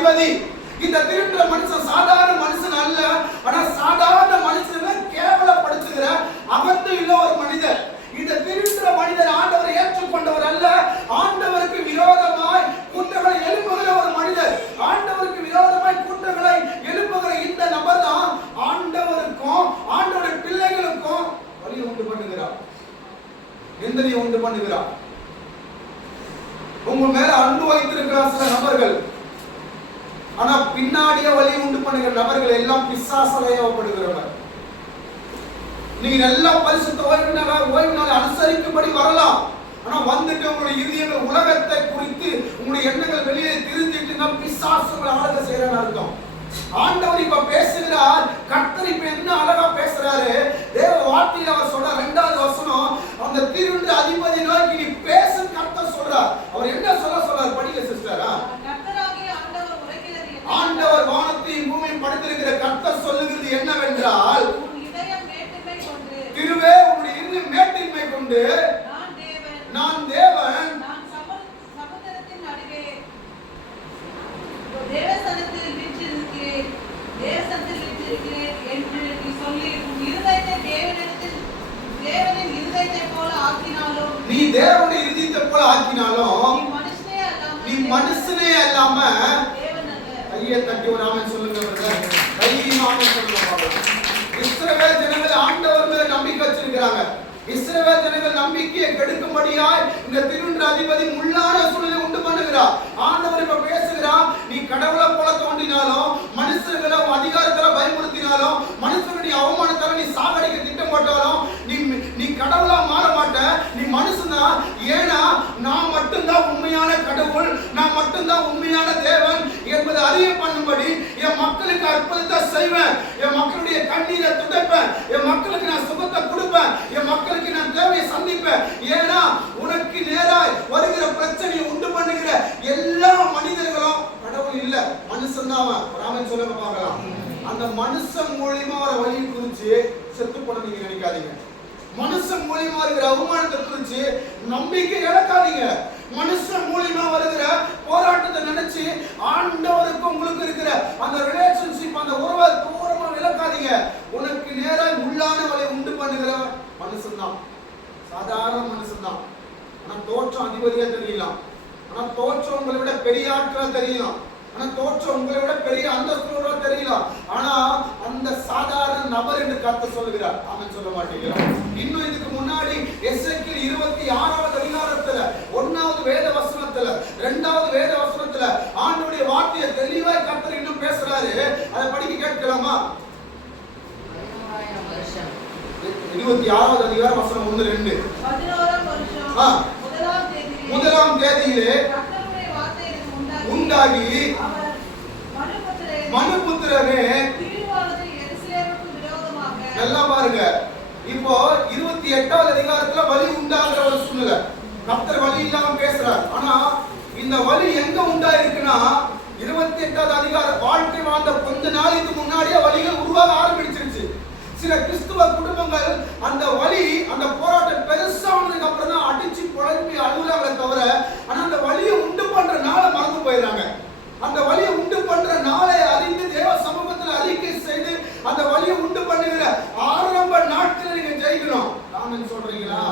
அதிபதி இந்த திருட்டுற மனுஷன் சாதாரண மனுஷன் அல்ல. ஆனா சாதாரண மனுஷனை கேவலப்படுத்துகிற அகத்து இல்ல ஒரு மனிதர். இந்த திருட்டுற மனிதர் ஆண்டவரை ஏற்றுக்கொண்டவர் அல்ல. ஆண்டவருக்கு விரோதமாய் குற்றங்களை எழுப்புகிற ஒரு மனிதர். ஆண்டவருக்கு விரோதமாய் குற்றங்களை எழுப்புகிற இந்த நபர் தான் ஆண்டவருக்கும் ஆண்டவருடைய பிள்ளைகளுக்கும் வழி உண்டு பண்ணுகிறார். எந்தனை உண்டு பண்ணுகிறார். உங்க மேல அன்பு வைத்திருக்கிறார் சில நபர்கள் ஆனா பின்னாடியே வழி உண்டு பண்ணுகிற நபர்கள் எல்லாம் பிசாசலையப்படுகிறவர் நீங்க நல்லா பரிசுத்த ஓய்வு நாள் ஓய்வு நாள் அனுசரிக்கும்படி வரலாம். ஆனா வந்துட்டு உங்களுடைய இதயங்கள் உலகத்தை குறித்து உங்களுடைய எண்ணங்கள் வெளியே திருந்திட்டு நான் பிசாசுகளை ஆளுக செய்யறேன்னு அர்த்தம். ஆண்டவர் இப்ப பேசுகிறார். கர்த்தர் இப்ப என்ன அழகா பேசுறாரு? தேவ வார்த்தையில அவர் சொல்ற ரெண்டாவது வசனம் அந்த திருவிழு அதிபதி தேவனுடைய இருதயத்தை போல ஆக்கினாலும் நீ மனுஷனே அல்லாம. கையை தட்டி ஒரு ஆமென் சொல்லுங்க ஆமென் சொல்லுங்க. இஸ்ரவேல் ஜனங்கள் ஆண்டவர் மேல நம்பிக்கை வச்சிருக்கிறாங்க இஸ்ரவேல் ஜனங்கள் நம்பிக்கையை கெடுக்கும்படியாய் இந்த திருன்ற அதிபதி முள்ளான சூழ்நிலை உண்டு பண்ணுகிறார் ஆண்டவர் இப்ப பேசுகிறான் நீ கடவுளை போல தோண்டினாலும் மனுஷர்களை உன் அதிகாரத்துல பயமுறுத்தினாலும் மனுஷனுடைய அவமானத்தால நீ சாகடிக்க திட்டம் போட்டாலும் நீ நீ கடவுளா மாற மாட்ட நீ மனுஷன்தான் ஏன்னா நான் மட்டும்தான் உண்மையான கடவுள் நான் மட்டும்தான் உண்மையான தேவன் என்பதை அறிய பண்ணும்படி என் மக்களுக்கு அற்புதத்தை செய்வேன். என் மக்களுடைய கண்ணீரை துடைப்பேன். என் மக்களுக்கு நான் சுகத்தை கொடுப்பேன். என் மக்களுக்கு நான் தேவையை சந்திப்பேன். ஏன்னா உனக்கு நேராய் வருகிற பிரச்சனையை உண்டு பண்ணுகிற எல்லா மனிதர்களும் கடவுள் இல்ல. மனுஷன் தான் அவன். ராமன் சொல்லுங்க பார்க்கலாம். அந்த மனுஷன் மூலியமா வர வழியை குறிச்சு செத்து போன நீங்க நினைக்காதீங்க. மனுஷன் மூலியமா இருக்கிற அவமானத்தை குறிச்சு நம்பிக்கை இழக்காதீங்க மனுஷன் மூலியமா வருகிற போராட்டத்தை நினைச்சு ஆண்டவருக்கு உங்களுக்கு இருக்கிற அந்த ரிலேஷன்ஷிப் அந்த உறவை தூரமா விளக்காதீங்க உனக்கு நேராக உள்ளான வழி உண்டு பண்ணுகிற மனுஷன்தான் சாதாரண மனுஷன்தான் ஆனா தோற்றம் அதிபதியா தெரியலாம். ஆனா தோற்றம் உங்களை விட பெரிய ஆற்றலா தெரியலாம். ஆனா தோற்றம் உங்களை விட பெரிய அந்தஸ்தோட தெரியலாம். ஆனா அந்த சாதாரண நபர் என்று கருத்து சொல்லுகிறார். அவன் சொல்ல மாட்டேங்கிறான் இன்னும் இதுக்கு முன்னாடி எஸ்ஐக்கில் இருபது இருபத்தி ஆறாவது அதிகாரம் வசனம் ஒன்று ரெண்டு. முதலாம் தேதியிலே உண்டாகி மனுபுத்திரனே நல்லா பாருங்க. இப்போ இருபத்தி எட்டாவது அதிகாரத்துல வலி உண்டாகிற ஒரு சூழ்நிலை. கர்த்தர் வலி இல்லாம பேசுறார். ஆனா இந்த வலி எங்க உண்டா இருக்குன்னா இருபத்தி எட்டாவது அதிகார வாழ்க்கை வாழ்ந்த கொஞ்ச நாளைக்கு முன்னாடியே அந்த வலி அந்த போராட்டம் பெருசானதுக்கு அப்புறம் தான் அடிச்சு குழம்பி அழுகுறாங்களே தவிர ஆனா அந்த வலியை உண்டு பண்ற நாளை மறந்து போயிடுறாங்க. அந்த வலியை உண்டு பண்ற நாளை அறிந்து தேவ சமூகத்தில் அறிக்கை செய்து அந்த வலியை உண்டு பண்ணுகிற ஆரம்ப நாட்கள் நீங்க ஜெயிக்கணும். ராமன் சொல்றீங்களா?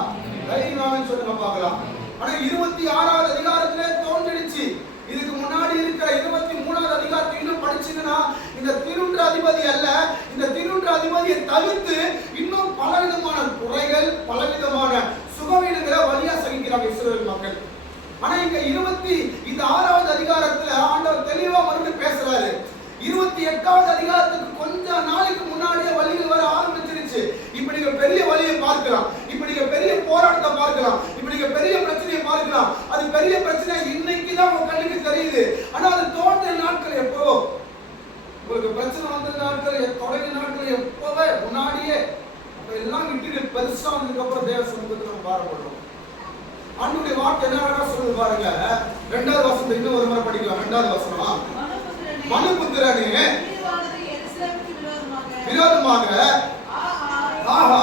தைரியமாவன் சொல்லுங்க பார்க்கலாம். ஆனா இருபத்தி ஆறாவது அதிகாரத்துல தோன்றிடுச்சு இதுக்கு முன்னாடி இருக்கிற இருபத்தி மூணாவது அதிகாரத்தை இன்னும் படிச்சீங்கன்னா இந்த திருன்ற அதிபதி அல்ல இந்த திருன்ற அதிபதியை தவிர்த்து இன்னும் பலவிதமான குறைகள் பலவிதமான சுகவீனங்களை வழியா சகிக்கிறாங்க இஸ்ரேல் மக்கள். ஆனா இங்க இருபத்தி இந்த ஆறாவது அதிகாரத்துல ஆண்டவர் தெளிவா மறுபடியும் பேசுறாரு. இருபத்தி எட்டாவது அதிகாரத்துக்கு கொஞ்ச நாளைக்கு முன்னாடியே வழிகள் வர ஆரம்பிச்சிருச்சு. இப்ப நீங்க பெரிய வழியை பார்க்கலாம். இப்ப நீங்க பெரிய போராட்டத்தை பார்க்கலாம். இப்ப நீங்க பெரிய பிரச்சனையை பார்க்கலாம். அது பெரிய பிரச்சனை இன்னைக்கு தான் உங்க கண்ணுக்கு தெரியுது. ஆனா அது தோன்ற நாட்கள் எப்போ? உங்களுக்கு பிரச்சனை வந்த நாட்கள் தொடங்கிய நாட்கள் எப்பவே முன்னாடியே எல்லாம் விட்டுட்டு பெருசா வந்ததுக்கு அப்புறம் தேவ சமூகத்துல நம்ம பாரப்படுறோம். ஆண்டுடைய வார்த்தை என்ன அழகா சொல்லுது பாருங்க. ரெண்டாவது வசனத்தை இன்னும் ஒரு முறை படிக்கலாம். ரெண்டாவது வசனம். மனுபுத்திரனே, விரோதமாக ஆஹா.